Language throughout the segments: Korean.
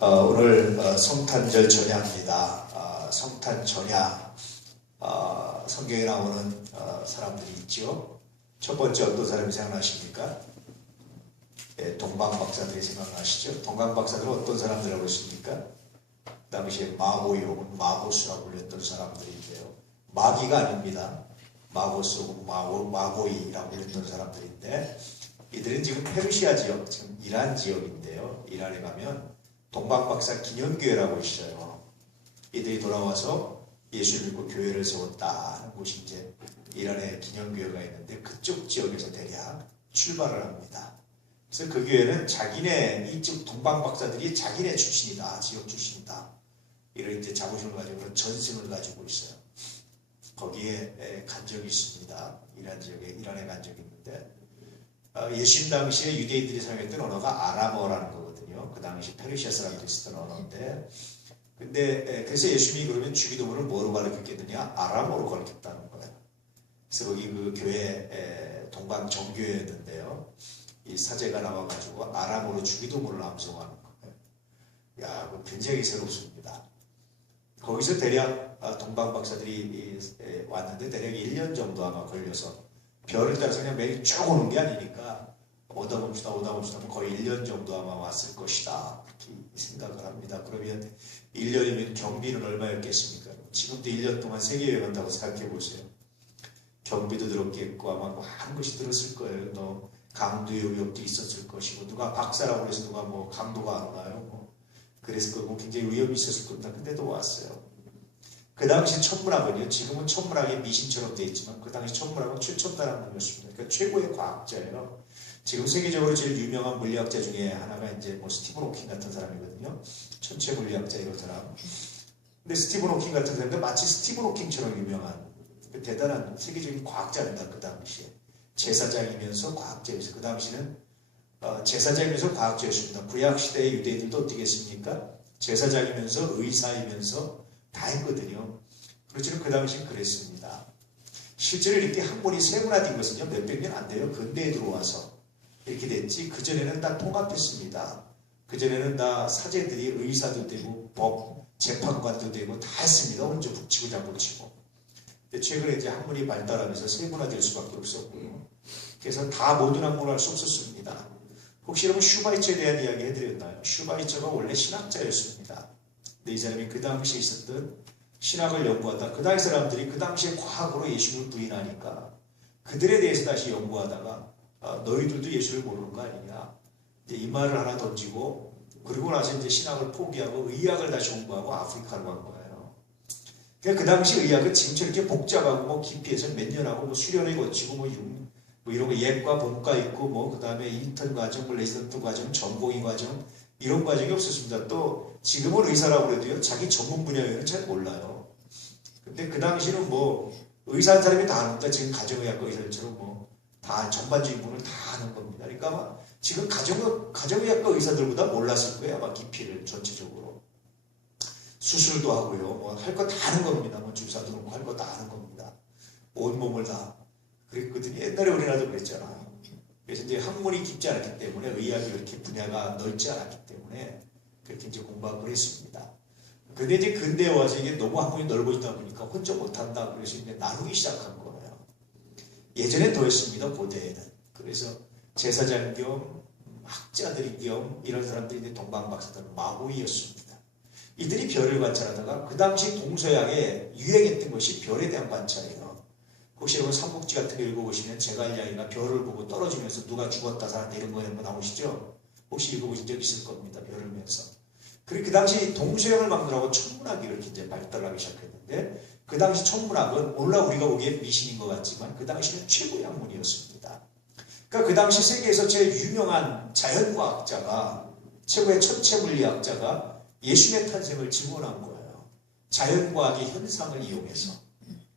오늘 성탄절 전야입니다. 성탄 전야 성경에 나오는 사람들이 있죠. 첫 번째 어떤 사람이 생각나십니까? 동방박사들이 생각나시죠? 동방박사들은 어떤 사람들이라고 했습니까? 그 당시에 마고이 혹은 마고스라고 불렸던 사람들인데요. 마귀가 아닙니다. 마고스 혹은 마고이라고 불렸던 사람들인데, 이들은 지금 페르시아 지역, 지금 이란 지역인데요. 이란에 가면 동방박사 기념교회라고 있어요. 이들이 돌아와서 예수를 믿고 교회를 세웠다 하는 곳이 이제 이란에 기념교회가 있는데, 그쪽 지역에서 대략 출발을 합니다. 그래서 그 교회는 자기네, 이쪽 동방박사들이 자기네 출신이다, 지역 출신이다, 이런 이제 자부심을 가지고 그런 전승을 가지고 있어요. 거기에 간 적이 있습니다. 이란 지역에, 이란에 간 적이 있는데, 예수님 당시에 유대인들이 사용했던 언어가 아람어라는 거거든요. 그 당시 페르시아 사람들이 쓰던 언어인데, 근데 그래서 예수님이 그러면 주기도문을 뭐로 가르쳤겠느냐? 아람어로 가르쳤다는 거예요. 그래서 거기 그 교회 동방 정교회였는데요. 이 사제가 나와가지고 아람어로 주기도문을 암송하는 거예요. 야, 그 굉장히 새롭습니다. 거기서 대략 동방 박사들이 왔는데 대략 1년 정도 아마 걸려서, 별을 따라서 그냥 매일 쭉 오는 게 아니니까 오다 봅시다 거의 1년 정도 아마 왔을 것이다, 그렇게 생각을 합니다. 그러면 1년이면 경비는 얼마였겠습니까? 지금도 1년 동안 세계여행 한다고 생각해 보세요. 경비도 들었겠고 아마 많은 것이 들었을 거예요. 또 강도의 위협도 있었을 것이고, 누가 박사라고 해서 누가 뭐 강도가 안 와요. 그래서 그거 굉장히 위험이 있었을 겁니다. 근데도 왔어요. 그 당시 천문학은요, 지금은 천문학이 미신처럼 되어 있지만 그 당시 천문학은 최첨단학문이었습니다. 그러니까 최고의 과학자예요. 지금 세계적으로 제일 유명한 물리학자 중에 하나가 이제 뭐 스티븐 호킹 같은 사람이거든요. 천체 물리학자 이런 사람. 근데 스티븐 호킹 같은 사람도 마치 스티븐 호킹처럼 유명한 대단한 세계적인 과학자입니다. 그 당시에 제사장이면서 과학자였어요. 그 당시는 제사장이면서 과학자였습니다. 구약 시대의 유대인들도 어떻게 했습니까? 제사장이면서 의사이면서 다 했거든요. 그렇지만 그 당시는 그랬습니다. 실제로 이렇게 학문이 세분화된 것은요, 몇백 년 안 돼요. 근대에 들어와서 이렇게 됐지, 그전에는 다 통합했습니다. 그전에는 다 사제들이 의사도 되고 법, 재판관도 되고 다 했습니다. 혼자 북치고 장구치고. 근데 최근에 이제 학문이 발달하면서 세분화될 수밖에 없었고요. 그래서 다 모든 학문을 할 수 없었습니다. 혹시 여러분 슈바이처에 대한 이야기 해드렸나요? 슈바이처가 원래 신학자였습니다. 근데 이 사람이 그 당시에 있었던 신학을 연구하다, 그 당시 사람들이 그 당시에 과학으로 예수를 부인하니까 그들에 대해서 다시 연구하다가 너희들도 예수를 모르는 거 아니냐, 이제 이 말을 하나 던지고, 그리고 나서 이제 신학을 포기하고 의학을 다시 공부하고 아프리카로 간 거예요. 그러니까 그 당시 의학은 지금처럼 이렇게 복잡하고 뭐 깊이에서 몇 년하고 뭐 수련을 거치고 뭐 이런 거 예과 본과 있고 뭐 그 다음에 인턴 과정, 뭐 레지던트 과정, 전공의 과정, 이런 과정이 없었습니다. 또 지금은 의사라고 해도요, 자기 전문 분야 외에는 잘 몰라요. 근데 그 당시는 뭐 의사 한 사람이 다 아니까 지금 가정의학과 의사들처럼 뭐 다 전반적인 부분을 다 아는 겁니다. 그러니까 아마 지금 가정의학과 의사들보다 몰랐을 거예요. 아마 깊이를 전체적으로. 수술도 하고요. 뭐 할 거 다 아는 겁니다. 뭐 주사도 놓고 할 거 다 아는 겁니다. 온몸을 다. 그랬거든요. 옛날에 우리나라도 그랬잖아요. 그래서 이제 학문이 깊지 않았기 때문에, 의학이 그렇게 분야가 넓지 않았기 때문에 그렇게 이제 공부하고 그랬습니다. 근데 이제 근대에 와서 이게 너무 학문이 넓어지다 보니까 혼자 못한다, 그래서 이제 나누기 시작한 거예요. 예전엔 더했습니다, 고대에는. 그래서 제사장 겸 학자들이 겸 이런 사람들이 이제 동방박사들은 마고이였습니다. 이들이 별을 관찰하다가, 그 당시 동서양에 유행했던 것이 별에 대한 관찰이에요. 혹시 여러분 삼국지 같은 거 읽어보시면 제갈량이가 별을 보고 떨어지면서 누가 죽었다 살았다 이런 거 나오시죠? 혹시 읽어보신 적 있을 겁니다. 별을 보면서. 그리고 그 당시 동서양을 막론하고 천문학이 이렇게 이제 발달하기 시작했는데, 그 당시 천문학은 오늘날 우리가 보기엔 미신인 것 같지만 그 당시는 최고의 학문이었습니다. 그러니까 그 당시 세계에서 제일 유명한 자연과학자가, 최고의 천체물리학자가 예수님의 탄생을 증언한 거예요. 자연과학의 현상을 이용해서.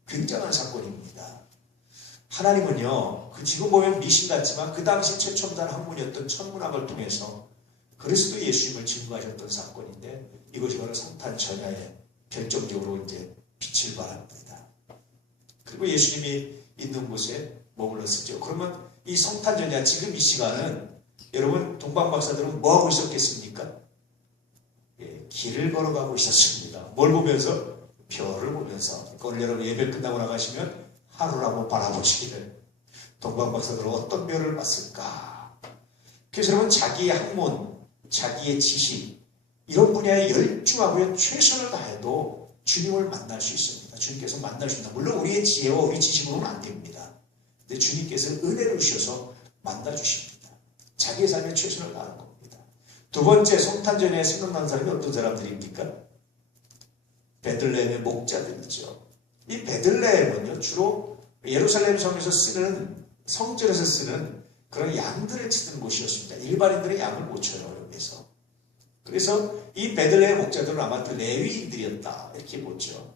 굉장한 사건입니다. 하나님은요, 그 지금 보면 미신 같지만 그 당시 최첨단 학문이었던 천문학을 통해서 그리스도 예수님을 증거하셨던 사건인데, 이것이 바로 성탄 전야에 결정적으로 이제 빛을 발합니다. 그리고 예수님이 있는 곳에 머물렀었죠. 그러면 이 성탄 전야, 지금 이 시간은 여러분 동방박사들은 뭐 하고 있었겠습니까? 길을 걸어가고 있었습니다. 뭘 보면서? 별을 보면서. 그러니까 오늘 여러분 예배 끝나고 나가시면 하루를 한번 바라보시기를 동방박사들은 어떤 별을 봤을까? 그래서 여러분 자기의 학문, 자기의 지식 이런 분야에 열중하고 최선을 다해도 주님을 만날 수 있습니다. 주님께서 만날 수 있다. 물론 우리의 지혜와 우리 지식으로는 안 됩니다. 근데 주님께서 은혜를 주셔서 만나주십니다. 자기의 삶에 최선을 다하는 겁니다. 두 번째 성탄절에 생각나는 사람이 어떤 사람들입니까? 베들레헴의 목자들이죠. 이 베들레헴은요 주로 예루살렘 성에서 쓰는 성전에서 쓰는 그런 양들을 치는 곳이었습니다. 일반인들은 양을 못 쳐요. 여기서. 그래서 이 베들레헴 목자들은 아마 레위인들이었다 이렇게 보죠.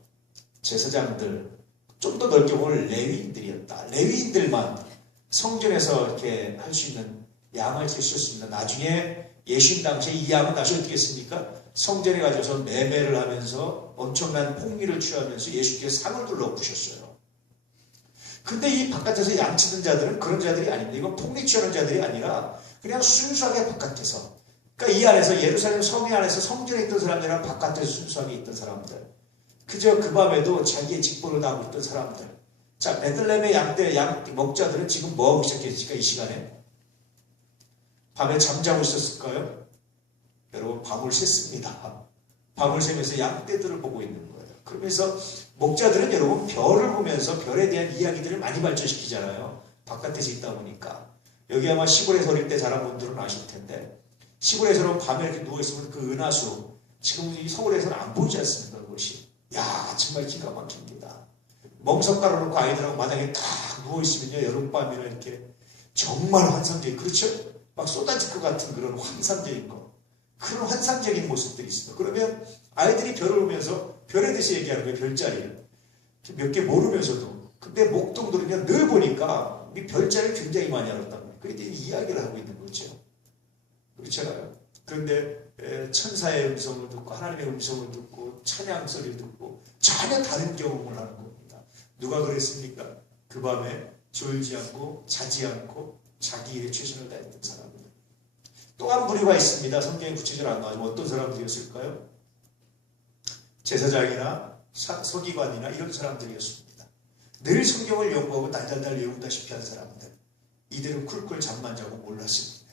제사장들 좀 더 넓게 보면 레위인들이었다. 레위인들만 성전에서 이렇게 할 수 있는 양을 칠 수 있습니다. 나중에 예수님 당시에 이 양은 다시 어떻게 했습니까? 성전에 가져서 매매를 하면서 엄청난 폭리를 취하면서 예수께서 상을 둘러부셨어요. 근데 이 바깥에서 양치는 자들은 그런 자들이 아닙니다. 이건 폭리 취하는 자들이 아니라 그냥 순수하게 바깥에서. 그러니까 이 안에서 예루살렘 성의 안에서 성전에 있던 사람들이랑 바깥에서 순수하게 있던 사람들. 그저 그 밤에도 자기의 직분을 다하고 있던 사람들. 자, 베들레헴의 양 목자들은 지금 뭐하고 시작했을까 이 시간에? 밤에 잠자고 있었을까요? 여러분 밤을 샜습니다. 밤을 새면서 양떼들을 보고 있는 거예요. 그러면서 목자들은 여러분 별을 보면서 별에 대한 이야기들을 많이 발전시키잖아요. 바깥에서 있다 보니까. 여기 아마 시골에서 어릴 때 자란 분들은 아실 텐데 시골에서는 밤에 이렇게 누워있으면 그 은하수 지금 이 서울에서는 안 보이지 않습니까? 그것이. 야 정말 기가 막힙니다. 멍석 깔아놓고 아이들하고 마당에 딱 누워있으면요 여름밤이나 이렇게 정말 환상적인 그렇죠? 막 쏟아질 것 같은 그런 환상적인 거 그런 환상적인 모습들이 있습니다. 그러면 아이들이 별을 보면서 별에 대해서 얘기하는 거예요. 별자리를 몇 개 모르면서도. 근데 목동들은요 늘 보니까 이 별자리를 굉장히 많이 알았단 말이에요. 그랬더니 이야기를 하고 있는 거죠. 그렇잖아요. 그런데 천사의 음성을 듣고 하나님의 음성을 듣고 찬양 소리를 듣고 전혀 다른 경험을 하는 겁니다. 누가 그랬습니까? 그 밤에 졸지 않고 자지 않고 자기 일에 최선을 다했던 사람들. 또 한 부류가 있습니다. 성경에 구체적으로 안 나와지만 어떤 사람들이었을까요? 제사장이나 서기관이나 이런 사람들이었습니다. 늘 성경을 연구하고 달달달 외운다시피 한 사람들. 이들은 쿨쿨 잠만 자고 몰랐습니다.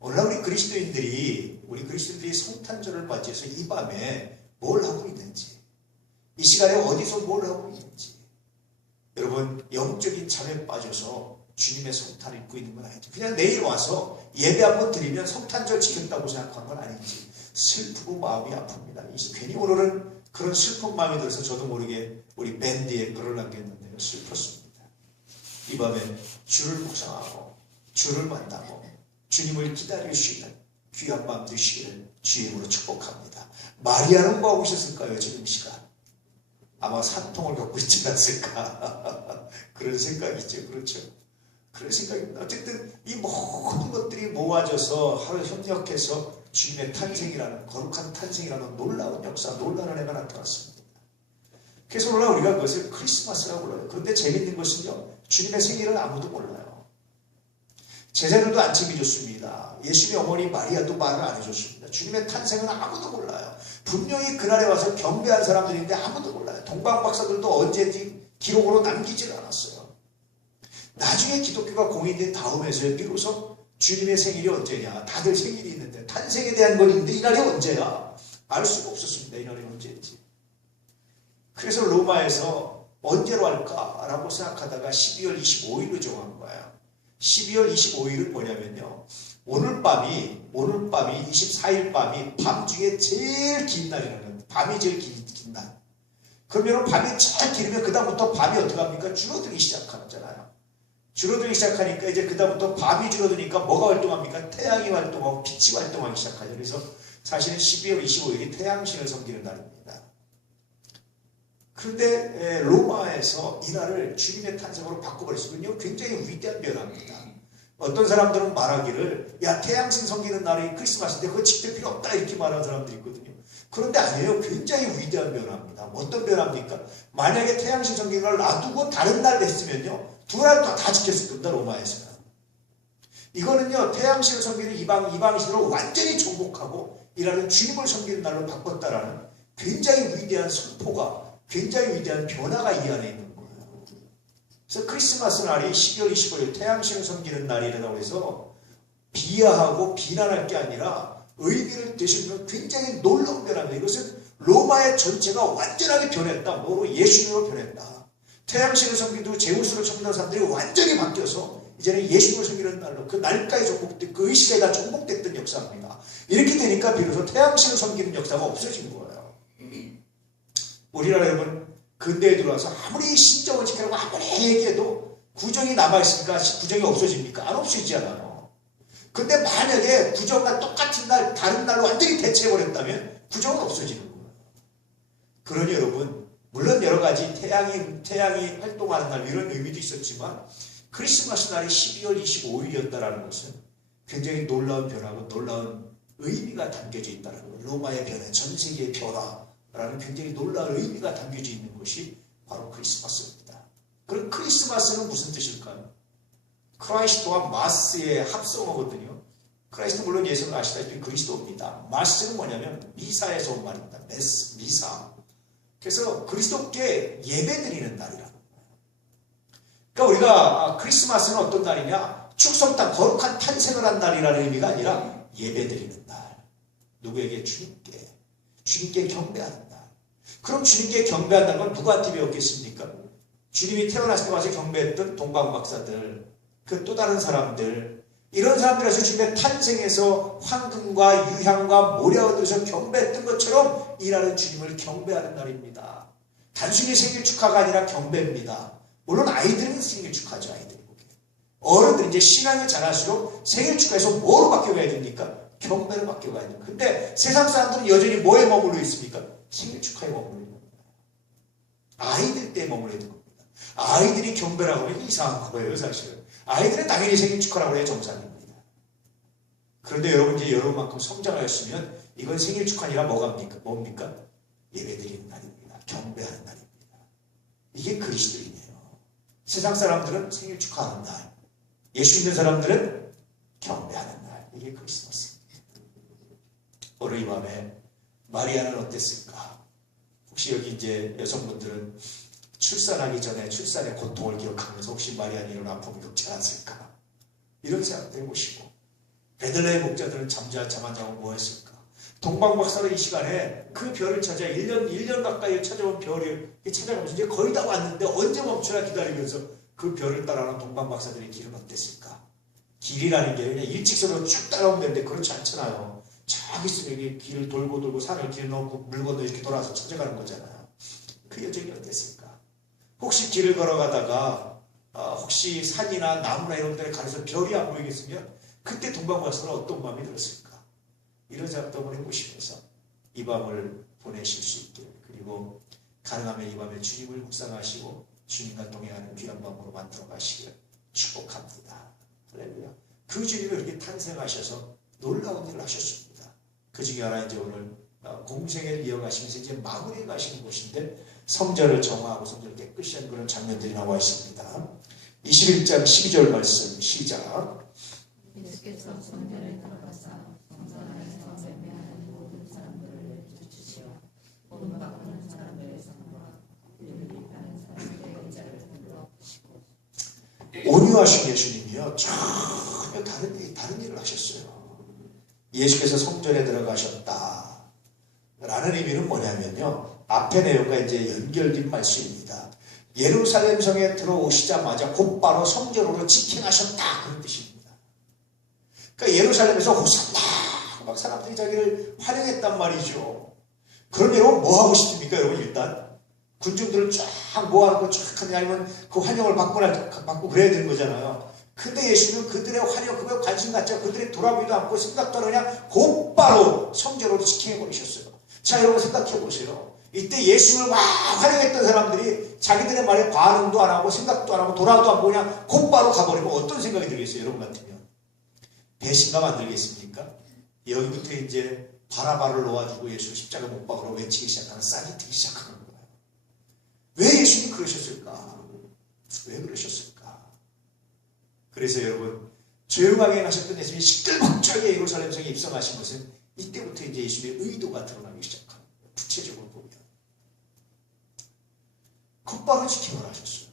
오늘날 우리 그리스도인들이 성탄절을 맞이해서 이 밤에 뭘 하고 있는지, 이 시간에 어디서 뭘 하고 있는지, 여러분 영적인 잠에 빠져서 주님의 성탄을 입고 있는 건 아니죠. 그냥 내일 와서 예배 한번 드리면 성탄절 지켰다고 생각한 건 아닌지 슬프고 마음이 아픕니다. 괜히 오늘은 그런 슬픈 마음이 들어서 저도 모르게 우리 밴드에 글을 남겼는데요. 슬펐습니다. 이 밤에 주를 묵상하고 주를 만나고 주님을 기다릴 수 있는 귀한 밤 되시기를 주의 이름으로 축복합니다. 마리아는 뭐 하고 있었을까요? 지금 시간. 아마 산통을 겪고 있지 않았을까. 그런 생각이죠. 그렇죠. 그런 생각입니다. 어쨌든 이 모든 것들이 모아져서 하루 협력해서 주님의 탄생이라는 거룩한 탄생이라는 놀라운 역사, 놀라운 애가 나타났습니다. 그래서 오늘 우리가 그것을 크리스마스라고 불러요. 그런데 재밌는 것은요. 주님의 생일은 아무도 몰라요. 제자들도 안 챙겨줬습니다. 예수님의 어머니 마리아도 말을 안 해줬습니다. 주님의 탄생은 아무도 몰라요. 분명히 그날에 와서 경배한 사람들인데 아무도 몰라요. 동방박사들도 언제든지 기록으로 남기질 않았어요. 나중에 기독교가 공인된 다음에서야 비로소 주님의 생일이 언제냐. 다들 생일이 있는데 탄생에 대한 건 있는데 이날이 언제야. 알 수가 없었습니다. 이날이 언제인지. 그래서 로마에서 언제로 할까라고 생각하다가 12월 25일로 정한 거예요. 12월 25일은 뭐냐면요. 오늘 밤이 24일 밤이 밤 중에 제일 긴 날이라는 밤이 제일 긴 날. 그러면 밤이 제일 길으면 그다음부터 밤이 어떻게 합니까? 줄어들기 시작하잖아요. 줄어들기 시작하니까 이제 그다음부터 밤이 줄어드니까 뭐가 활동합니까? 태양이 활동하고 빛이 활동하기 시작하죠. 그래서 사실은 12월 25일이 태양신을 섬기는 날입니다. 그런데 로마에서 이 날을 주님의 탄생으로 바꿔버렸거든요. 굉장히 위대한 변화입니다. 어떤 사람들은 말하기를 야 태양신 섬기는 날이 크리스마스인데 그거 지킬 필요 없다 이렇게 말하는 사람들이 있거든요. 그런데 아니에요. 굉장히 위대한 변화입니다. 어떤 변화입니까? 만약에 태양신 섬기는 날 놔두고 다른 날 했으면요. 두 날 다 지켰을 겁니다. 로마에서는. 이거는요. 태양신을 섬기는 이방신으로 완전히 정복하고 일하는 주님을 섬기는 날로 바꿨다라는 굉장히 위대한 선포가, 굉장히 위대한 변화가 이 안에 있는 거예요. 그래서 크리스마스 날이 12월 25일 태양신을 섬기는 날이라고 해서 비하하고 비난할 게 아니라 의미를 되시면 굉장히 놀라운 변화입니다. 이것은 로마의 전체가 완전하게 변했다. 뭐로? 예수님으로 변했다. 태양신을 섬기고 제우스를 섬기는 사람들이 완전히 바뀌어서 이제는 예수님을 섬기는 날로 그 날까지 정복된, 그 시대가 정복됐던 역사입니다. 이렇게 되니까 비로소 태양신을 섬기는 역사가 없어진 거예요. 우리나라 여러분 근대에 들어와서 아무리 신정을 지키라고 아무리 얘기해도 구정이 남아있으니까 구정이 없어집니까? 안 없어지잖아요. 근데 만약에 구정과 똑같은 날 다른 날로 완전히 대체해버렸다면 구정은 없어지는 거예요. 그러니 여러분 물론 여러 가지 태양이 활동하는 날 이런 의미도 있었지만 크리스마스 날이 12월 25일이었다는 것은 굉장히 놀라운 변화고 놀라운 의미가 담겨져 있다는 거예요. 로마의 변화, 전 세계의 변화라는 굉장히 놀라운 의미가 담겨져 있는 것이 바로 크리스마스입니다. 그럼 크리스마스는 무슨 뜻일까요? 크라이스트와 마스의 합성어거든요. 크라이스트 물론 예수는 아시다시피 그리스도입니다. 마스는 뭐냐면 미사에서 온 말입니다. 미사. 그래서 그리스도께 예배드리는 날이라는 거예요. 그러니까 우리가 크리스마스는 어떤 날이냐? 축성탄 거룩한 탄생을 한 날이라는 의미가 아니라 예배드리는 날. 누구에게? 주님께 경배하는 날. 그럼 주님께 경배한다는 건 누구한테 배웠겠습니까? 주님이 태어났을 때 와서 경배했던 동방박사들, 그 또 다른 사람들, 이런 사람들에서 주님의 탄생에서 황금과 유향과 모래 얻어서 경배했던 것처럼 일하는 주님을 경배하는 날입니다. 단순히 생일 축하가 아니라 경배입니다. 물론 아이들은 생일 축하죠. 아이들이 보기에. 어른들 이제 신앙이 자랄수록 생일 축하에서 뭐로 바뀌어가야 됩니까? 경배로 바뀌어가야 됩니다. 근데 세상 사람들은 여전히 뭐에 머물러 있습니까? 생일 축하에 머물러 있는 겁니다. 아이들 때에 머물러 있는 겁니다. 아이들이 경배라고 하면 이상한 거예요. 사실은. 아이들은 당연히 생일 축하라고 해야 정상입니다. 그런데 여러분 이제 여러분만큼 성장하였으면 이건 생일 축하 아니라 뭡니까? 예배드리는 날입니다. 경배하는 날입니다. 이게 그리스도인이에요. 세상 사람들은 생일 축하하는 날, 예수 믿는 사람들은 경배하는 날. 이게 크리스마스입니다. 오늘 이 밤에 마리아는 어땠을까? 혹시 여기 이제 여성분들은 출산하기 전에 출산의 고통을 기억하면서 혹시 마리아는 이런 아픔을 겪지 않았을까? 이런 생각도 해보시고, 베들레헴 목자들은 잠 안 자고 뭐 했을까? 동방박사로 이 시간에 그 별을 찾아 1년 가까이 찾아온 별을 찾아가면서 이제 거의 다 왔는데 언제 멈추나 기다리면서 그 별을 따라가는 동방박사들의 길은 어땠을까? 길이라는 게 그냥 일직선으로 쭉 따라오면 되는데 그렇지 않잖아요. 저기 있으면 여기 길을 돌고 산을 길 넘고 물 건너 이렇게 돌아서 찾아가는 거잖아요. 그 여정이 어땠을까? 혹시 길을 걸어가다가 혹시 산이나 나무나 이런 데를 가려서 별이 안 보이겠으면 그때 동방박사는 어떤 마음이 들었을까? 이런 생각도 한번 해보시면서 이 밤을 보내실 수 있게, 그리고 가능하면 이 밤에 주님을 묵상하시고 주님과 동행하는 귀한 밤으로 만들어 가시기를 축복합니다. 할렐루야. 그 주님이 이렇게 탄생하셔서 놀라운 일을 하셨습니다. 그 중에 하나 이제 오늘 공생애를 이어가시면서 이제 마무리해 가시는 곳인데 성전을 정화하고 성전을 깨끗이 한 그런 장면들이 나와 있습니다. 21장 12절 말씀 시작. 예수께서 성전에 들어가사 성전 안에서 예배하는 모든 사람들을 내쫓으시어 문 밖으로는 사람들의 성과 율법하는 사람들의 의자를 들어오시고. 온유하신 예수님이요 전혀 다른 일을 하셨어요. 예수께서 성전에 들어가셨다 라는 의미는 뭐냐면요, 앞의 내용과 이제 연결된 말씀입니다. 예루살렘 성에 들어오시자마자 곧바로 성전으로 직행하셨다 그런 뜻입니다. 그러니까 예루살렘에서 호산나 막 사람들이 자기를 환영했단 말이죠. 그럼 여러분 뭐 하고 싶습니까? 여러분 일단 군중들을 쫙 모아놓고 쫙 하냐 아니면 그 환영을 받고 그래야 되는 거잖아요. 근데 예수는 그들의 환영, 그거에 관심 갖지 않고 그들의 돌아보지도 않고 생각도 안 하냐 곧바로 성전으로 직행해버리셨어요. 자 여러분 생각해 보세요. 이때 예수를 막 환영했던 사람들이 자기들의 말에 반응도 안 하고 생각도 안 하고 돌아도 안 보냐 곧바로 가버리면 어떤 생각이 들겠어요? 여러분 같으면 배신감 안 들겠습니까? 여기부터 이제 바라바를 놓아주고 예수 십자가 못 박으러 외치기 시작하는 쌀이 트기 시작하는 거예요. 왜 예수님이 그러셨을까? 왜 그러셨을까? 그래서 여러분 조용하게 하셨던 예수님이 시끌벅적하게 예루살렘 성에 입성하신 것은 이때부터 이제 예수님의 의도가 드러나기 시작합니다. 구체적으로 보면 곧바로 지킴을 하셨어요.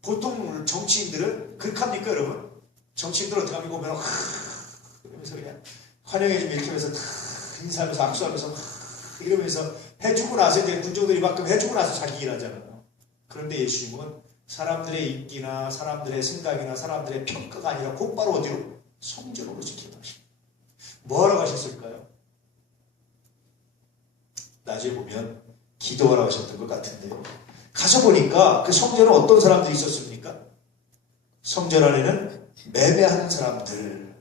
보통 정치인들은 그렇게 합니까 여러분? 정치인들 어떻게 합니까? 보면 이러면서 그냥 환영해주면 이렇게 하면서 인사하면서 악수하면서 이러면서 해주고 나서 이제 군중들이 만큼 해주고 나서 자기 일하잖아요. 그런데 예수님은 사람들의 인기나 사람들의 생각이나 사람들의 평가가 아니라 곧바로 어디로? 성전으로 지키는 것입니다. 뭐하러 가셨을까요? 나중에 보면 기도하러 가셨던 것 같은데요. 가서 보니까 그 성전에 어떤 사람들이 있었습니까? 성전 안에는 매매하는 사람들,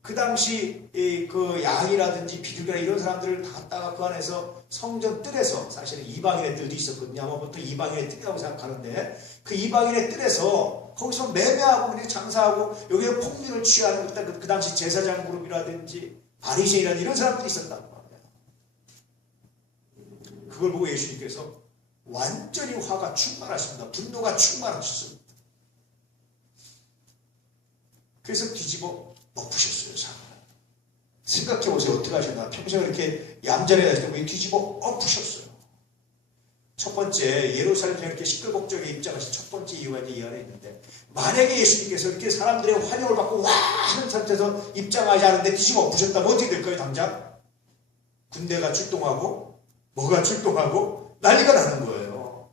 그 당시 그 양이라든지 비둘기나 이런 사람들을 갖다가 그 안에서 성전 뜰에서, 사실은 이방인의 뜰도 있었거든요. 아마 보통 이방인의 뜰이라고 생각하는데 그 이방인의 뜰에서 거기서 매매하고 그냥 장사하고 여기에 폭리를 취하는 그 당시 제사장 그룹이라든지 바리새인이라든지 이런 사람들이 있었다고 합니다. 그걸 보고 예수님께서 완전히 화가 충만하십니다. 분노가 충만하셨습니다. 그래서 뒤집어 엎으셨어요. 사람을. 생각해보세요. 어떻게 하셨나. 평소에 이렇게 얌전히 하실 때 뒤집어 엎으셨어요. 첫 번째, 예루살렘에 이렇게 시끌벅적하게 입장하신 첫 번째 이유가 이제 이 안에 있는데, 만약에 예수님께서 이렇게 사람들의 환영을 받고 와 하는 상태에서 입장하지 않은데 뒤집어 엎으셨다면 어떻게 될까요? 당장 군대가 출동하고 뭐가 출동하고 난리가 나는 거예요.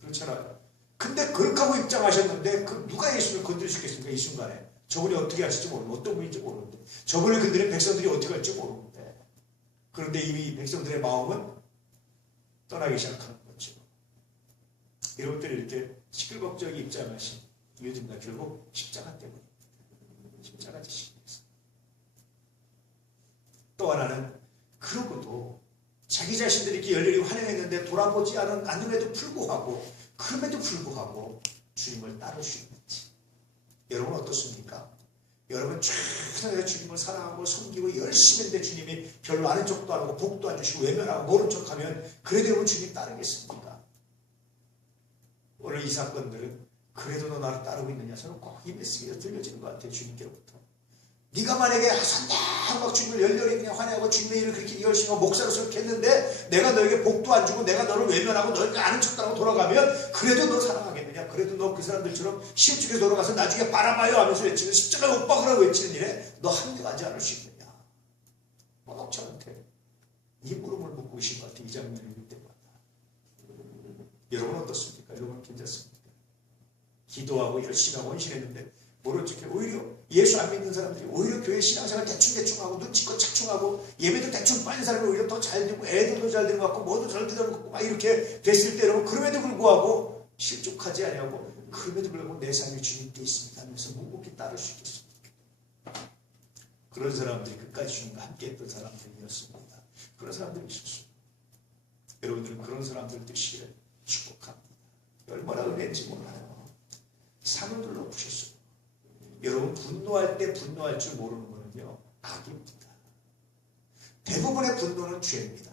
그렇잖아요. 근데 그렇게 하고 입장하셨는데 누가 예수님을 건드릴 수 있겠습니까? 이 순간에. 저분이 어떻게 하실지 모르는데, 어떤 분인지 모르는데, 저분을 건드린 백성들이 어떻게 할지 모르는데, 그런데 이미 백성들의 마음은 떠나기 시작하는 거죠. 이것들이 이렇게 시끌벅적하게 입장하신 이유입니다. 결국 십자가 때문입니다. 십자가 지시면서. 또 하나는 그러고도 자기 자신들이 이렇게 열렬히 환영했는데 돌아보지 않음에도 불구하고, 그럼에도 불구하고 주님을 따를 수 있는지. 여러분 어떻습니까? 여러분 최선을 주님을 사랑하고 섬기고 열심히 했는데 주님이 별로 아는 척도 안 하고 복도 안 주시고 외면하고 모른 척하면 그래도 여러분 주님 따르겠습니까? 오늘 이 사건들은 그래도 너 나를 따르고 있느냐? 저는 꼭 이 메시지가 들려지는 것 같아요. 주님께로부터. 네가 만약에 선당 막 주님을 열렬히 그냥 환영하고 주님의 일을 그렇게 열심히 목사로서 그렇게 했는데 내가 너에게 복도 안 주고 내가 너를 외면하고 너에게 아는 척도 하고 돌아가면 그래도 너 사랑하겠느냐? 그래도 너 그 사람들처럼 실족에 돌아가서 나중에 바라봐요 하면서 외치는 십자가에 못 박으라고 외치는 일에 너 합류하지 않을 수 있느냐? 저한테 이 물음을 묻고 계신 것 같아요. 이 장면을 읽을 때마다. 여러분 어떻습니까? 여러분 괜찮습니까? 기도하고 열심히 하고 헌신했는데 모른 척해. 오히려 예수 안 믿는 사람들이 오히려 교회 신앙생활 대충하고 눈치껏 착충하고 예배도 대충 빠진 사람이 오히려 더 잘 되고 애들도 잘 되는 것 같고 뭐도 잘 되는 것 같고 막 이렇게 됐을 때 여러분 그럼에도 불구하고 실족하지 아니하고 그럼에도 불구하고 내 삶이 주님께 있습니다 하면서 묵묵히 따를 수 있겠습니까? 그런 사람들이 끝까지 주님과 함께 했던 사람들이었습니다. 그런 사람들이 있었어요. 여러분들은 그런 사람들 되시기를 축복합니다. 얼마나 은혜인지 몰라요. 산을 둘러보셨어요. 여러분 분노할 때 분노할 줄 모르는 거는요 악입니다. 대부분의 분노는 죄입니다.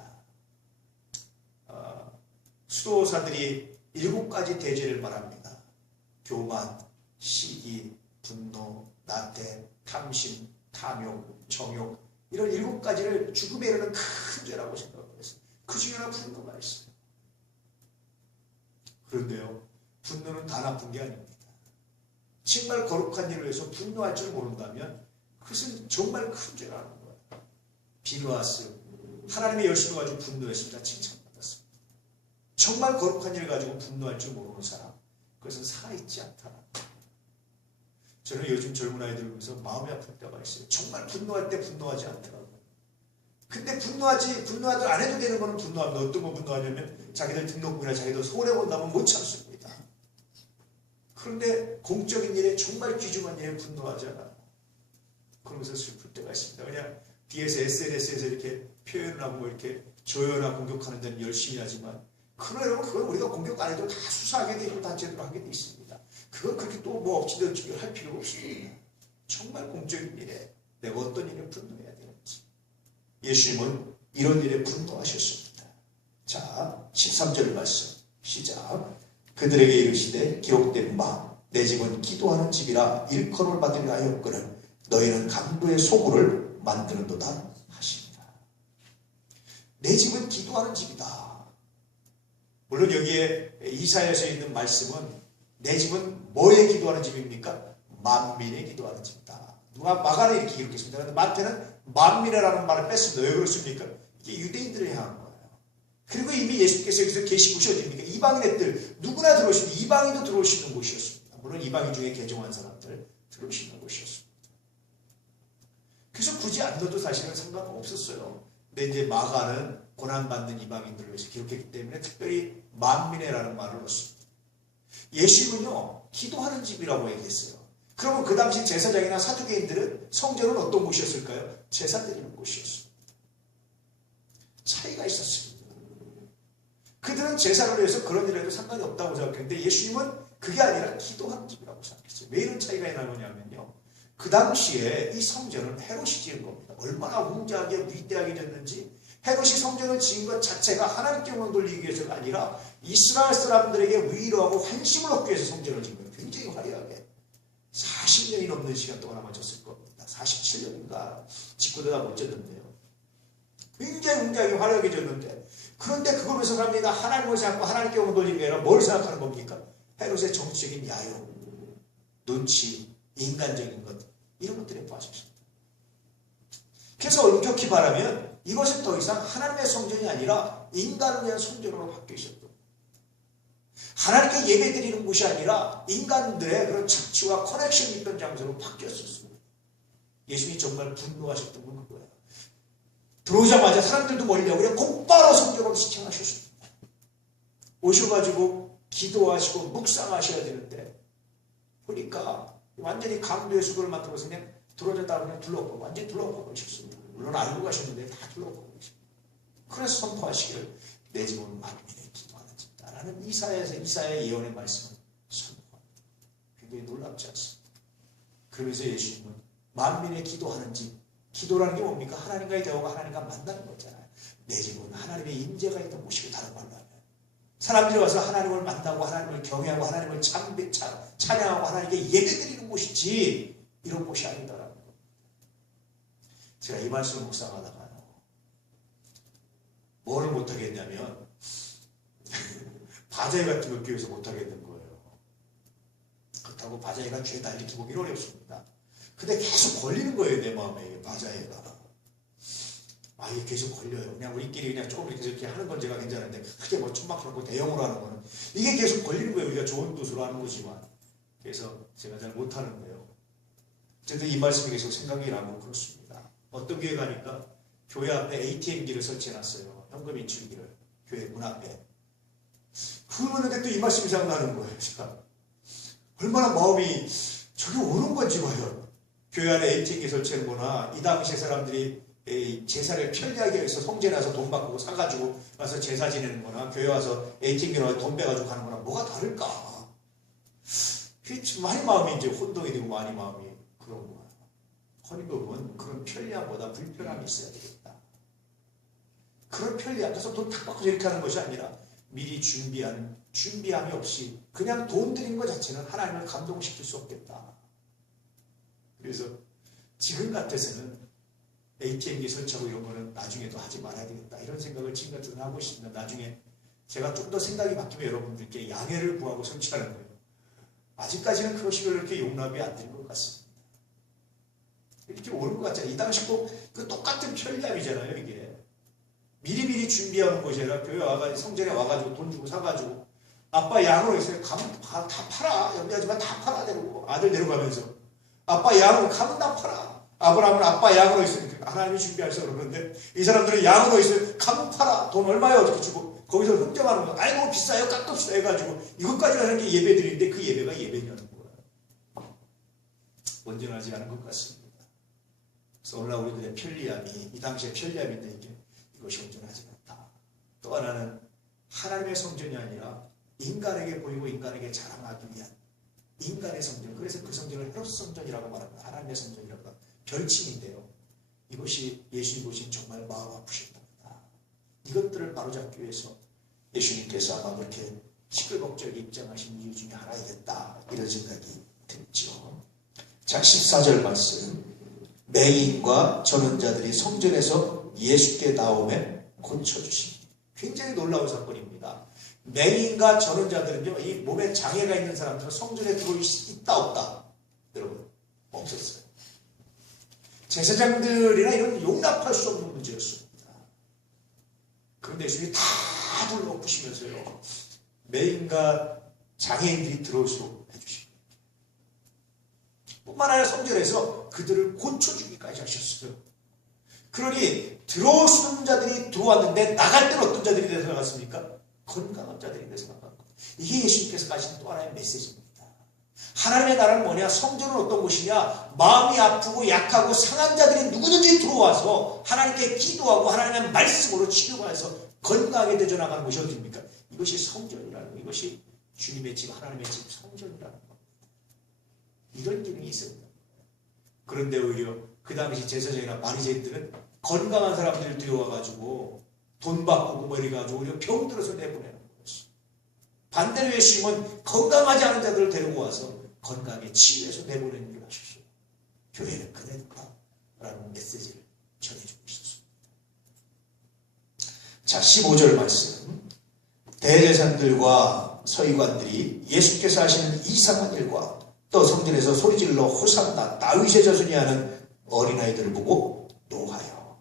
수도사들이 7가지 대죄를 말합니다. 교만, 시기, 분노, 나태, 탐심, 탐욕, 정욕 이런 7가지를 죽음에 이르는 큰 죄라고 생각을 했어요. 그 중에 하나 분노가 있어요. 그런데요 분노는 다 나쁜 게 아닙니다. 정말 거룩한 일을 위해서 분노할 줄 모른다면 그것은 정말 큰 죄라는 거예요. 비누아스 하나님의 열심을 가지고 분노했습니다. 칭찬받았습니다. 정말 거룩한 일을 가지고 분노할 줄 모르는 사람 그것은 살아있지 않다. 저는 요즘 젊은 아이들을 보면서 마음이 아플 때가 있어요. 정말 분노할 때 분노하지 않더라고요. 근데 분노하지 안 해도 되는 거는 분노합니다. 어떤 거 분노하냐면 자기들 등록금이나 자기들 손해본다면 못 참습니다. 그런데 공적인 일에 정말 귀중한 일에 분노하잖아. 그러면서 슬플 때가 있습니다. 그냥 뒤에서 SNS에서 이렇게 표현을 하고 뭐 이렇게 조여나 공격하는 데는 열심히 하지만 그건 우리가 공격 안 해도 다 수사하게 돼 있고 다 제대로 하게 돼 있습니다. 그건 그렇게 또 뭐 엎치듯이 할 필요가 없습니다. 정말 공적인 일에 내가 어떤 일에 분노해야 되는지. 예수님은 이런 일에 분노하셨습니다. 자, 13절 말씀 시작. 그들에게 이르시되 기록된 바 내 집은 기도하는 집이라 일컬음을 받으려 하였거늘 너희는 강도의 소굴을 만드는도다 하십니다. 집은 기도하는 집이다. 물론 여기에 이사야서 있는 말씀은 내 집은 뭐에 기도하는 집입니까? 만민에 기도하는 집이다. 누가 마가는 이렇게 기록했습니다. 그런데 마태는 만민이라는 말을 뺐습니다. 왜 그렇습니까? 이게 유대인들을 향한 거예요. 그리고 이미 예수께서 여기서 계신 곳이 어디입니까? 이방인들 누구나 들어오시는, 이방인도 들어오시는 곳이었습니다. 물론 이방인 중에 개종한 사람들 들어오시는 곳이었습니다. 그래서 굳이 안 넣어도 사실은 상관없었어요. 근데 이제 마가는 고난받는 이방인들을 위해서 기록했기 때문에 특별히 만민회라는 말을 넣었습니다. 예수님은요, 기도하는 집이라고 얘기했어요. 그러면 그 당시 제사장이나 사두개인들은 성전은 어떤 곳이었을까요? 제사 드리는 곳이었습니다. 차이가 있었습니다. 그들은 제사를 위해서 그런 일을 해도 상관이 없다고 생각했는데 예수님은 그게 아니라 기도하는 집이라고 생각했어요. 왜 이런 차이가 나느냐면요, 그 당시에 이 성전은 헤롯이 지은 겁니다. 얼마나 웅장하게 위대하게 졌는지, 헤롯이 성전을 지은 것 자체가 하나님께 영광 돌리기 위해서가 아니라 이스라엘 사람들에게 위로하고 환심을 얻기 위해서 성전을 지은 거예요. 굉장히 화려하게 40년이 넘는 시간 동안 아마 졌을 겁니다. 47년인가 짓고도 다 못 졌는데요. 굉장히 웅장하게 화려하게 졌는데, 그런데 그걸 위해서 사람들이 다 하나님을 생각하고 하나님께 영광 돌리기 위해 뭘 생각하는 겁니까? 헤롯의 정치적인 야욕, 눈치, 인간적인 것, 이런 것들에 빠졌습니다. 그래서 엄격히 말하면 이것은 더 이상 하나님의 성전이 아니라 인간을 위한 성전으로 바뀌어 있었던, 하나님께 예배드리는 곳이 아니라 인간들의 그런 착취와 커넥션이 있던 장소로 바뀌었었습니다. 예수님이 정말 분노하셨던 건 그거예요. 들어오자마자 사람들도 몰려오고 그냥 곧바로 성전으로 시청하셨습니다. 오셔가지고 기도하시고 묵상하셔야 되는데 보니까 완전히 강도의 수고를 만들어서 그냥 들어오자다 그냥 둘러보고 완전히 둘러보고 그러셨습니다. 물론 알고 가셨는데 다 둘러보고 계십니다. 그래서 선포하시기를 내 집은 만민의 기도하는 집이다라는 이사야의 예언의 말씀을 선포합니다. 굉장히 놀랍지 않습니다. 그러면서 예수님은 만민의 기도하는 집, 기도라는 게 뭡니까? 하나님과의 대화가 하나님과 만나는 거잖아요. 내 집은 하나님의 임재가 있는 곳이고, 다른 말로 하면 사람들이 와서 하나님을 만나고 하나님을 경외하고 하나님을 찬양하고 하나님께 예배드리는 곳이지 이런 곳이 아니다라는 겁니다. 제가 이 말씀을 묵상하다가요, 뭐를 못하겠냐면 바자회 같은 거 교회에서 못하겠는 거예요. 그렇다고 바자회가 죄다 이렇게 보기는 어렵습니다. 근데 계속 걸리는 거예요, 내 마음에. 바자회가 이게 계속 걸려요. 그냥 우리끼리 그냥 조금 이렇게 하는 건 제가 괜찮은데, 크게 뭐 천막하고 대형으로 하는 거는 이게 계속 걸리는 거예요. 우리가 좋은 뜻으로 하는 거지만. 그래서 제가 잘 못하는 거예요. 어쨌든 이 말씀이 계속 생각이 나고 그렇습니다. 어떤 교회 가니까 교회 앞에 ATM기를 설치해놨어요. 현금 인출기를. 교회 문 앞에. 그러는데 또 이 말씀이 생각나는 거예요. 제가 얼마나 마음이 저게 오는 건지 봐요. 교회 안에 ATM기 설치하는구나. 이 당시에 사람들이 제사를 편리하게 해서 성전에 와서 돈 받고 사가지고 와서 제사 지내는 거나 교회 와서 ATM기 나와서 돈 빼가지고 가는 거나 뭐가 다를까? 그게 많이 마음이 이제 혼동이 되고 많이 마음이 그런 거예요. 헌금은 그런 편리함보다 불편함이 있어야 되겠다. 그런 편리함, 그래서 돈 탁 받고 이렇게 하는 것이 아니라 미리 준비함이 없이 그냥 돈 드리는 것 자체는 하나님을 감동시킬 수 없겠다. 그래서 지금 같아서는 ATM기 설치하고 이런 거는 나중에도 하지 말아야 되겠다, 이런 생각을 지금 같아서는 하고 있습니다. 나중에 제가 좀 더 생각이 바뀌면 여러분들께 양해를 구하고 설치하는 거예요. 아직까지는 그것이 별로 이렇게 용납이 안 되는 것 같습니다. 이렇게 오는 것 같잖아요. 이 당시 꼭 그 똑같은 편리함이잖아요. 이게 미리미리 준비하는 것이 아니라 교회 와가지고 성전에 와가지고 돈 주고 사가지고 아빠 양으로 있어요. 가면 다 팔아. 연비하지만 다 팔아. 데리고 아들 데려가면서 아빠 양으로 가면 다 팔아. 아브라함은 아빠 양으로 있으니까 하나님이 준비하셔서 그러는데 이 사람들은 양으로 있어요. 가면 팔아. 돈 얼마요? 어떻게 주고 거기서 흥정하는 거. 아이고 비싸요. 값없어 해가지고 이것까지 하는 게 예배드리는데 그 예배가 예배냐는 거예요. 온전하지 않은 것 같습니다. 그래서 오늘날 우리들의 편리함이 이 당시의 편리함인데 이것이 온전하지 않다. 또 하나는 하나님의 성전이 아니라 인간에게 보이고 인간에게 자랑하기 위한 인간의 성전. 그래서 그 성전을 헤롯 성전이라고 말합니다. 하나님의 성전이라고 합니다. 별칭인데요. 이것이 예수님 보신 정말 마음 아프셨답니다. 이것들을 바로잡기 위해서 예수님께서 아마 그렇게 시끌벅적하게 입장하신 이유 중에 하나이겠다, 이런 생각이 들죠. 자, 14절 말씀. 맹인과 전원자들이 성전에서 예수께 나오매 고쳐주십니다. 굉장히 놀라운 사건입니다. 맹인과 전원자들은요, 이 몸에 장애가 있는 사람들은 성전에 들어올 수 있다 없다? 여러분, 없었어요. 제사장들이나 이런 용납할 수 없는 문제였습니다. 그런데 예수님이 다 둘러엎으시면서요, 맹인과 장애인들이 들어올수록 해주십니다. 뿐만 아니라 성전에서 그들을 고쳐주기까지 하셨어요. 그러니 들어올 수 있는 자들이 들어왔는데 나갈 때는 어떤 자들이 돼서 나갔습니까? 건강한 자들이 돼서 나간 거예요. 이게 예수님께서 가진 또 하나의 메시지입니다. 하나님의 나라는 뭐냐? 성전은 어떤 곳이냐? 마음이 아프고 약하고 상한 자들이 누구든지 들어와서 하나님께 기도하고 하나님의 말씀으로 치료해서 건강하게 되져 나가는 곳이 어디입니까? 이것이 성전이라는 거, 이것이 주님의 집, 하나님의 집, 성전이라는 겁니다. 이런 기능이 있습니다. 그런데 오히려 그 당시 제사장이나 바리새인들은 건강한 사람들 들여와가지고 돈 바꾸고 뭐 이래가지고 오히려 병들어서 내보내는 거였어요. 반대로 예수님은 건강하지 않은 자들을 데리고 와서 건강에 치유해서 내보내는 일을 하셨어요. 교회는 그랬다라는 메시지를 전해주고 있었습니다. 자, 15절 말씀. 대제사장들과 서기관들이 예수께서 하시는 이상한 일과 또 성전에서 소리질러 호산나 다윗의 자손이 하는 어린아이들을 보고 노하여.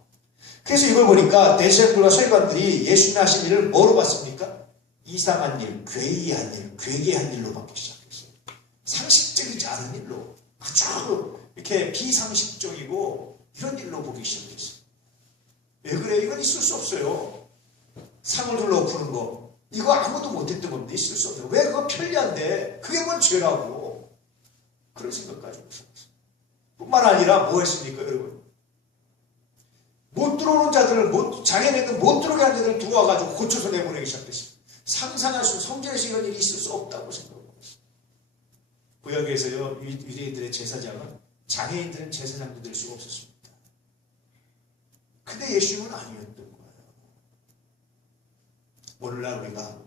그래서 이걸 보니까 대제사장들과 서기관들이 예수님 하신 일을 뭐로 봤습니까? 이상한 일, 괴이한 일, 괴괴한 일로 받기 시작했어요. 상식적이지 않은 일로, 아주 이렇게 비상식적이고 이런 일로 보기 시작했어요. 왜 그래? 이건 있을 수 없어요. 상을 둘러 엎는 거, 이거 아무도 못했던 건데 있을 수 없어요. 왜 그거 편리한데? 그게 뭔 죄라고. 그런 생각까지 없었어요. 뿐만 아니라 뭐 했습니까, 여러분? 못 들어오는 자들을, 장애인들 못 들어오게 하는 자들을 들어와가지고 고쳐서 내보내기 시작했습니다. 상상할 수, 성전에서 이런 일이 있을 수 없다고 생각하고 있어요. 구약에서요, 유대인들의 제사장은 장애인들은 제사장도 될 수가 없었습니다. 근데 예수님은 아니었던 거예요. 오늘날 우리가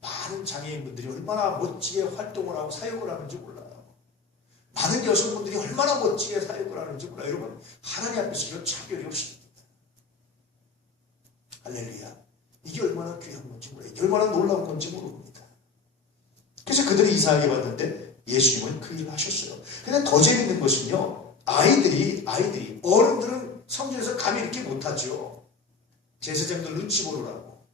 많은 장애인분들이 얼마나 멋지게 활동을 하고 사역을 하는지 몰라요. 많은 여성분들이 얼마나 멋지게 사역을 하는지 몰라요. 여러분, 하나님 앞에서 이런 차별이 없습니다. 할렐루야. 이게 얼마나 귀한 건지 몰라요. 이게 얼마나 놀라운 건지 모릅니다. 그래서 그들이 이상하게 봤는데 예수님은 그 일을 하셨어요. 근데 더 재밌는 것은요, 아이들이 어른들은 성전에서 감히 이렇게 못하죠. 제사장들 눈치 보느라고.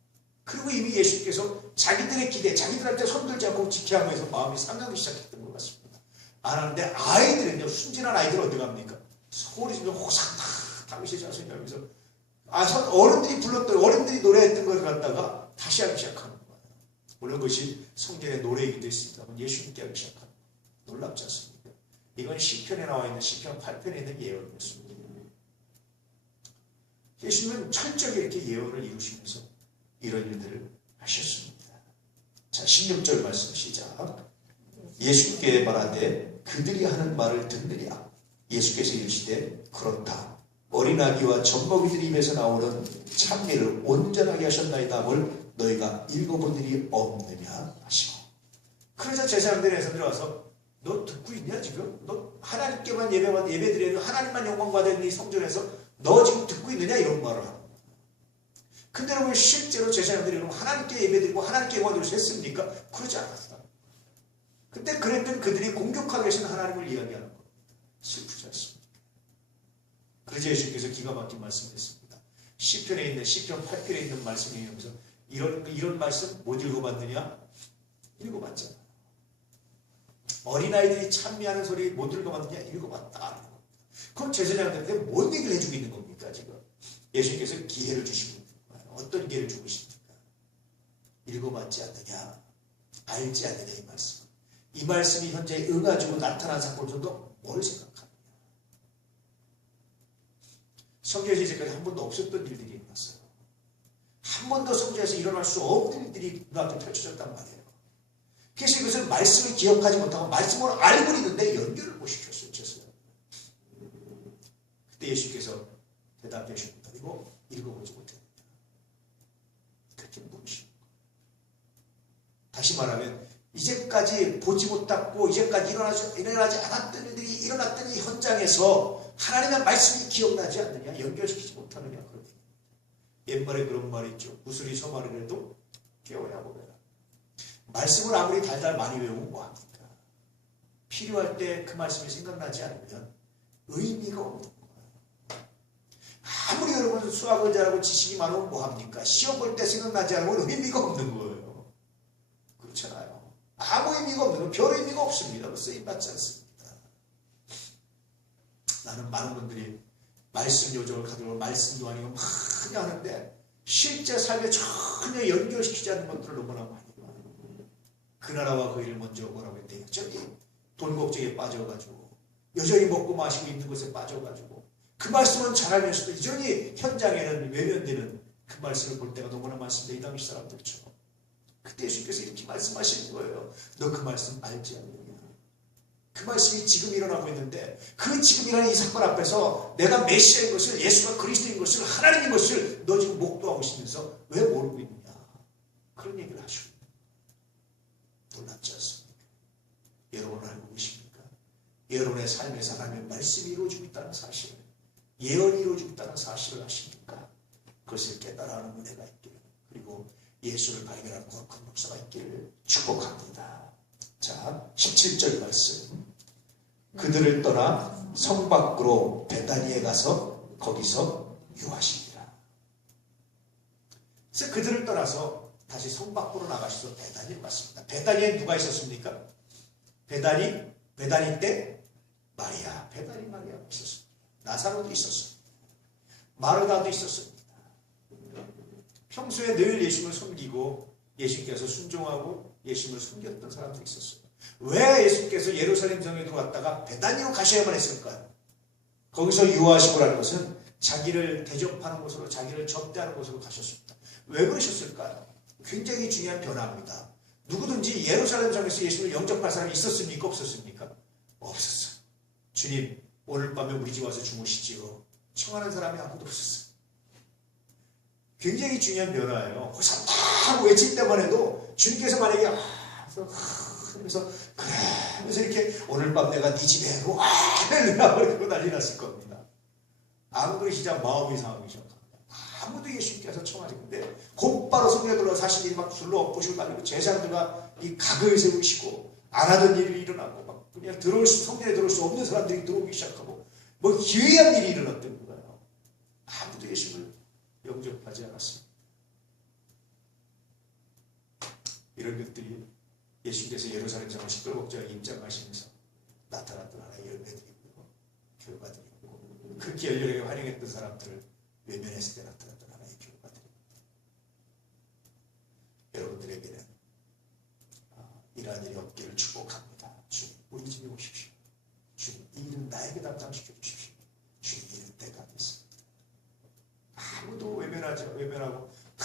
그리고 이미 예수님께서 자기들의 기대, 자기들한테 손들지 않고 지켜하면서 마음이 상하기 시작했던 것 같습니다. 안 하는데 아이들은요, 순진한 아이들은 어디 갑니까? 소리 지르며 호산나 다윗의 자손이 하면서 어른들이 노래했던 걸 갖다가 다시 하기 시작하는 거예요. 물론 그것이 성전의 노래이기도 했습니다만 예수님께 하기 시작하는 거예요. 놀랍지 않습니까? 이건 시편에 나와 있는 시편 8편에 있는 예언이었습니다. 예수님은 철저히 이렇게 예언을 이루시면서 이런 일들을 하셨습니다. 자, 16절 말씀 시작. 예수께 말하되 그들이 하는 말을 듣느냐? 예수께서 이르시되 그렇다. 어린아기와 젖먹이들 입에서 나오는 찬미를 온전하게 하셨나이다 함을 너희가 읽어본 일이 없느냐 하시고. 그래서 제사장들에서 들어와서 너 듣고 있냐 지금? 너 하나님께만 예배드려야 하나님만 영광 받는 이 성전에서 너 지금 듣고 있느냐 이런 말을 하는 거예요. 근데 여러분 실제로 제사장들이 하나님께 예배드리고 하나님께 영광 드리고 했습니까? 그러지 않았어요. 근데 그랬던 그들이 공격하기 위해서는 하나님을 이야기하는 겁니다. 슬프지 않습니까? 그래서 예수님께서 기가 막힌 말씀을 했습니다. 시편 8편에 있는 말씀이면서 이런 말씀 못 읽어봤느냐? 읽어봤잖아. 어린아이들이 찬미하는 소리 못 읽어봤느냐? 읽어봤다. 그럼 제사장들한테 뭔 얘기를 해주고 있는 겁니까 지금? 예수님께서 기회를 주시고 있는 거예요. 어떤 기회를 주고 있습니까? 읽어봤지 않느냐? 알지 않느냐 이 말씀. 이 말씀이 현재 응아지고 나타난 사건들도 뭘 생각하느냐? 성전에서 이제까지 한 번도 없었던 일들이 일어났어요. 한 번도 성전에서 일어날 수 없는 일들이 눈앞에 펼쳐졌단 말이에요. 그래서 이것을 말씀을 기억하지 못하고 말씀을 알고 있는데 연결을 못 시켰어요. 그때 예수께서 대답해 주십니다. 그리고 읽어보지 못했습니다. 그렇게 물으시는 거예요. 다시 말하면 이제까지 보지 못했고 이제까지 일어나지 않았던 일들이 일어났던 이 현장에서 하나님의 말씀이 기억나지 않느냐, 연결시키지 못하느냐 그런 얘기입니다. 옛말에 그런 말이 있죠. 구슬이 소마리라도 깨워야 보배라. 말씀을 아무리 달달 많이 외우면 뭐합니까? 필요할 때 그 말씀이 생각나지 않으면 의미가 없는 거예요. 아무리 여러분 수학을 잘하고 지식이 많으면 뭐합니까? 시험 볼 때 생각나지 않으면 의미가 없는 거예요. 그렇잖아요. 아무 의미가 없는 건 별 의미가 없습니다. 쓰임받지 않습니다. 나는 많은 분들이 말씀 요정을 가지고 말씀 요한이고 많이 하는데 실제 삶에 전혀 연결시키지 않는 것들을 너무나 많이 봐요. 그 나라와 그 일을 먼저 뭐라고 했대요? 저기 돈 걱정에 빠져가지고 여전히 먹고 마시고 입는 것에 빠져가지고 그 말씀은 잘하면서도 여전히 현장에는 외면되는 그 말씀을 볼 때가 너무나 많습니다. 이 당시 사람들처럼. 그때 예수님께서 이렇게 말씀하시는 거예요. 너 그 말씀 알지 않느냐? 그 말씀이 지금 일어나고 있는데 그 지금 일어나는 이 사건 앞에서 내가 메시아인 것을, 예수가 그리스도인 것을, 하나님인 것을 너 지금 목도하고 있으면서 왜 모르고 있느냐? 그런 얘기를 하시고 놀랍지 않습니까? 여러분은 알고 계십니까? 여러분의 삶에서 하나님의 말씀이 이루어지고 있다는 사실을, 예언이 이루어지고 있다는 사실을 아십니까? 그것을 깨달아하는 은혜가 있기를, 그리고 예수를 발견하는 거룩한 역사가 있기를 축복합니다. 자, 17절 말씀. 그들을 떠나 성 밖으로 베다니에 가서 거기서 유하시니라. 그래서 그들을 떠나서 다시 성 밖으로 나가셔서 베다니에 갔습니다. 베다니에 누가 있었습니까? 베다니 때 마리아, 베다니 마리아가 있었습니다. 나사로도 있었습니다. 마르다도 있었습니다. 평소에 늘 예수님을 섬기고 예수님께서 순종하고 예수님을 섬겼던 사람들이 있었어요. 왜 예수님께서 예루살렘 성에 들어왔다가 베다니로 가셔야만 했을까요? 거기서 유하시고라는 것은 자기를 대접하는 곳으로, 자기를 접대하는 곳으로 가셨습니다. 왜 그러셨을까요? 굉장히 중요한 변화입니다. 누구든지 예루살렘 성에서 예수님을 영접할 사람이 있었습니까? 없었습니까? 없었어요. 주님, 오늘 밤에 우리 집 와서 주무시지요. 청하는 사람이 아무도 없었어요. 굉장히 중요한 변화예요. 호산나 하고 외칠 때만 해도 주님께서 만약에 하면서 그래 하면서 이렇게 오늘 밤 내가 네 집에 로 할렐루야 그러고 난리 났을 겁니다. 아무도 시작 마음이 상하기 시작합니다. 아무도 예수님께서 청하시는데 곧바로 성령에 들어와 사신들이 막 줄로 엎으시고 달리고 제사장들과 이 각을 세우시고 안 하던 일이 일어나고 막 그냥 성령에 들어올 수 없는 사람들이 들어오기 시작하고 뭐 기이한 일이 일어났던 거예요. 아무도 예수님을 영접하지 않았습니다. 이런 것들이 예수님께서 예루살렘 성을 시끌벅적하게 입장하시면서 나타났던 하나의 열매들이고요. 결과들이고 그렇게 열렬하게 환영했던 사람들을 외면했을 때 나타났던 하나의 결과들입니다. 여러분들에게는 이러한 일이 없기를 축복합니다. 주님, 우리 집에 오십시오. 주님, 이 일은 나에게 담당시켜 주십시오. 주님, 이럴 때가 됐습니다. 아무도 외면하고 다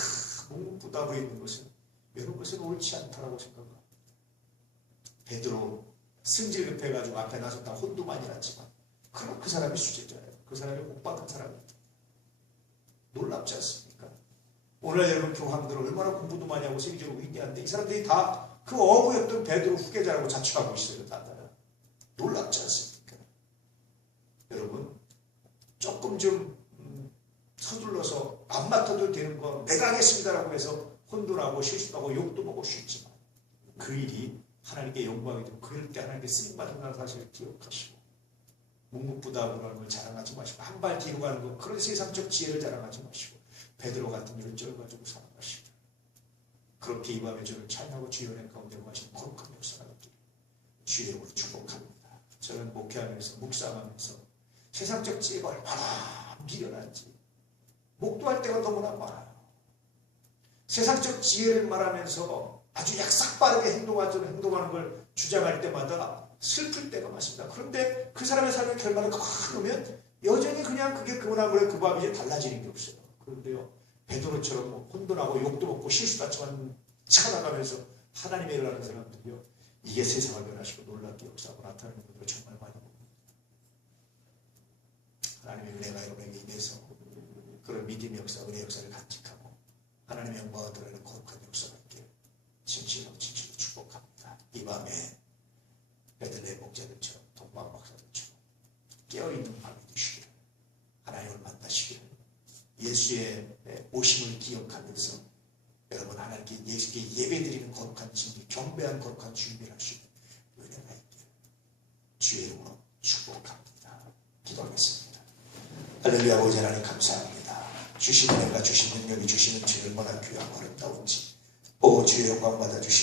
뭉부담으로 있는 것은 이런 것은 옳지 않다라고 생각합니다. 베드로 승질 급해가지고 앞에 나섰다 혼도 많이 났지만 그럼 그 사람이 수제자예요. 그 사람이 복받은 사람입니다. 놀랍지 않습니까? 오늘 여러분 교황들은 얼마나 공부도 많이 하고 세계적으로 위대한데 이 사람들이 다 그 어부였던 베드로 후계자라고 자처하고 있어요. 다들. 놀랍지 않습니까? 여러분 조금 좀 서둘러서 안 맡아도 되는 거 내가 하겠습니다라고 해서 혼돈하고 실수하고 욕도 먹을 수 있지만 그 일이 하나님께 영광이 되고 그럴 때 하나님께 쓰임받는다는 사실을 기억하시고 묵묵부답으로 하는 걸 자랑하지 마시고 한 발 뒤로 가는 거 그런 세상적 지혜를 자랑하지 마시고 베드로 같은 열정을 가지고 살아가시고 그렇게 이 밤에 저를 찬양하고 주연의 가운데 하시는 거룩한 역사가 있기를 주의 이름으로 축복합니다. 저는 목회하면서 묵상하면서 세상적 지혜가 얼마나 미련한지 목도할 때가 너무나 많아요. 세상적 지혜를 말하면서 아주 약삭빠르게 행동하는 걸 주장할 때마다 슬플 때가 많습니다. 그런데 그 사람의 삶의 결말을 가만하면 여전히 그냥 그게 그분하고의 그 밥이 달라지는 게 없어요. 그런데요, 베드로처럼 혼돈하고 욕도 먹고 실수도 하지만 차나가면서 하나님의 일을 하는 사람들이요, 이게 세상을 변하시고 놀랍게 역사하고 나타나는 것을 정말 많이 봅니다. 하나님의 은혜가 여러분에게 임해서 그런 믿음의 역사, 은혜의 역사를 간직하고 하나님의 영광을 드러내는 거룩한 역사가 있기를 진실로 축복합니다. 이 밤에 베들레헴 목자들처럼 동방 박사들처럼 깨어있는 밤이 되시기를 하나님을 만나시기를 예수의 오심 여러분 하나님께 예수께 예배드리는 거룩한 준비, 경배한 거룩한 준비를 하시고 은혜가 있기를 주의 이름으로 축복합니다. 기도하겠습니다. 할렐루야. 아버지 하나님 감사합니다. 주신 은혜가 주신 능력이 주시는 주 얼마나 귀하고 아름다운지 주의 영광 받아주시고